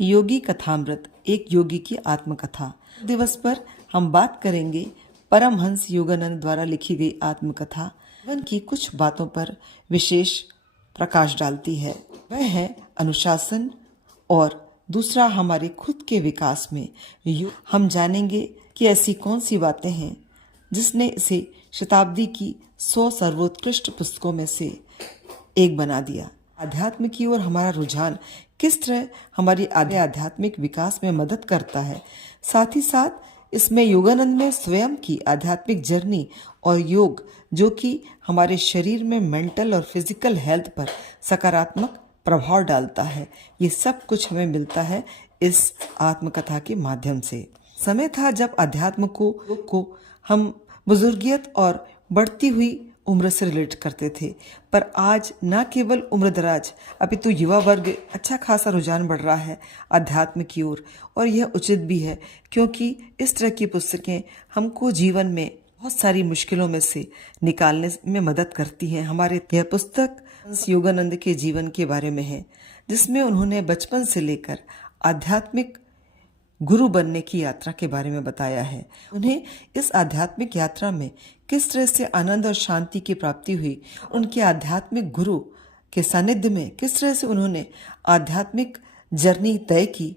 योगी कथामृत, एक योगी की आत्मकथा। दिवस पर हम बात करेंगे परमहंस योगानंद द्वारा लिखी गई आत्मकथा। जीवन की कुछ बातों पर विशेष प्रकाश डालती है। वह है अनुशासन और दूसरा हमारे खुद के विकास में हम जानेंगे कि ऐसी कौन सी बातें हैं जिसने इसे शताब्दी की 100 सर्वोत्कृष्ट पुस्तकों में से एक बना दिया। अध्यात्म की ओर हमारा रुझान किस तरह हमारी आध्यात्मिक विकास में मदद करता है। साथ ही साथ इसमें योगानंद में स्वयं की आध्यात्मिक जर्नी और योग जो कि हमारे शरीर में मेंटल और फिजिकल हेल्थ पर सकारात्मक प्रभाव डालता है, ये सब कुछ हमें मिलता है इस आत्मकथा के माध्यम से। समय था जब अध्यात्म को हम बुजुर्गियत और बढ़ती हुई उम्र से रिलेट करते थे, पर आज न केवल उम्रदराज अपितु युवा वर्ग अच्छा खासा रुझान बढ़ रहा है अध्यात्म की ओर, और यह उचित भी है क्योंकि इस तरह की पुस्तकें हमको जीवन में बहुत सारी मुश्किलों में से निकालने में मदद करती हैं। हमारे यह पुस्तक योगानंद के जीवन के बारे में है, जिसमें उन्होंने बचपन से लेकर आध्यात्मिक गुरु बनने की यात्रा के बारे में बताया है। उन्हें इस आध्यात्मिक यात्रा में किस तरह से आनंद और शांति की प्राप्ति हुई, उनके आध्यात्मिक गुरु के सानिध्य में किस तरह से उन्होंने आध्यात्मिक जर्नी तय की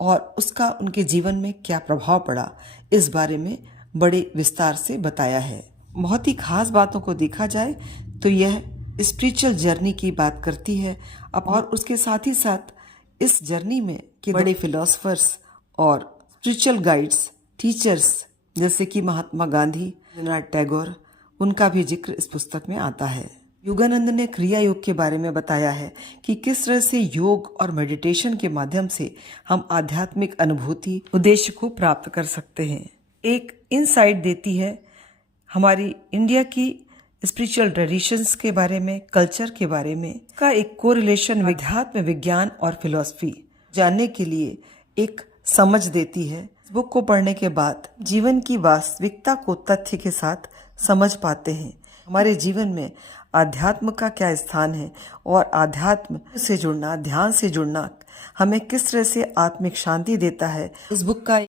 और उसका उनके जीवन में क्या प्रभाव पड़ा, इस बारे में बड़े विस्तार से बताया है। बहुत ही खास बातों को देखा जाए तो यह स्पिरिचुअल जर्नी की बात करती है, और उसके साथ ही साथ इस जर्नी में कि बड़े फिलोसफर्स और स्पिरिचुअल गाइड्स, टीचर्स जैसे कि महात्मा गांधी, रवींद्रनाथ टैगोर, उनका भी जिक्र इस पुस्तक में आता है। योगानंद ने क्रिया योग के बारे में बताया है कि किस तरह से योग और मेडिटेशन के माध्यम से हम आध्यात्मिक अनुभूति, उद्देश्य को प्राप्त कर सकते हैं। एक इनसाइट देती है हमारी इंडिया की स्पिरिचुअल ट्रेडिशंस के बारे में, कल्चर के बारे में, का एक कोरिलेशन अध्यात्म विज्ञान और फिलॉसफी जानने के लिए एक समझ देती है। इस बुक को पढ़ने के बाद जीवन की वास्तविकता को तथ्य के साथ समझ पाते हैं। हमारे जीवन में आध्यात्म का क्या स्थान है और आध्यात्म से जुड़ना, ध्यान से जुड़ना हमें किस तरह से आत्मिक शांति देता है। इस बुक का